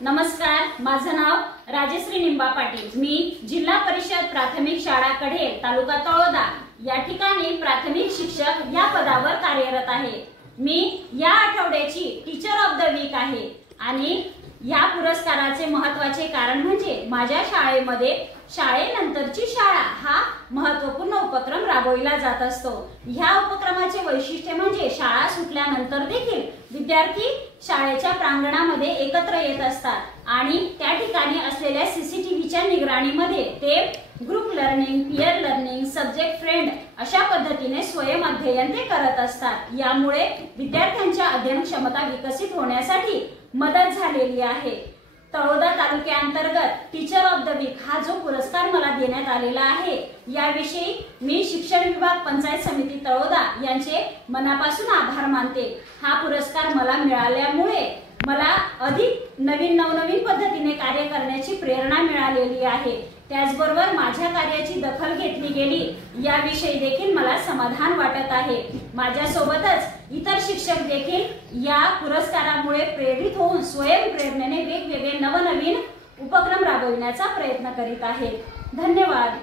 नमस्कार, माझं नाव राजश्री निंबा पाटील। मी जिल्हा परिषद प्राथमिक शाळा कढेल, तालुका तळोदा या ठिकाणी प्राथमिक शिक्षक या पदावर कार्यरत आहे। मी या आठवड्याची टीचर ऑफ द वीक आहे आणि या पुरस्काराचे महत्त्वाचे कारण म्हणजे माझ्या शाळेमध्ये शाळेनंतरची शाळा हा महत्त्वपूर्ण उपक्रम राबविला जात असतो। ह्या उपक्रमाचे वैशिष्ट्य म्हणजे शाळा सुटल्यानंतर देखील विद्यार्थी शाळेच्या प्रांगणामध्ये एकत्र येत असतात आणि त्या ठिकाणी असलेल्या सीसीटीव्हीच्या निगराणीमध्ये ते group learning, peer learning, subject friend अशा पद्धतीने स्वयं अध्ययन ते करत असतात। यामुळे विद्यार्थ्यांच्या अध्ययन क्षमता विकसित होण्यासाठी मदत झालेली आहे। तळोदा तालुक्याअंतर्गत टीचर ऑफ द वीक हा जो पुरस्कार मला देण्यात आलेला आहे, याविषयी मी शिक्षण विभाग पंचायत समिती तळोदा यांचे मनापासून आभार मानते। हा पुरस्कार मला मिळाल्यामुळे मला अधिक नवनवीन पद्धतीने कार्य करण्याची प्रेरणा मिळालेली आहे। त्याचबरोबर माझ्या कार्याची दखल घेतली गेली याविषयी देखील मला समाधान वाटत आहे। माझ्यासोबतच इतर शिक्षक देखील या पुरस्कारामुळे प्रेरित होऊन स्वयंप्रेरणेने वेगवेगळे नवनवीन उपक्रम राबविण्याचा प्रयत्न करीत आहेत। धन्यवाद।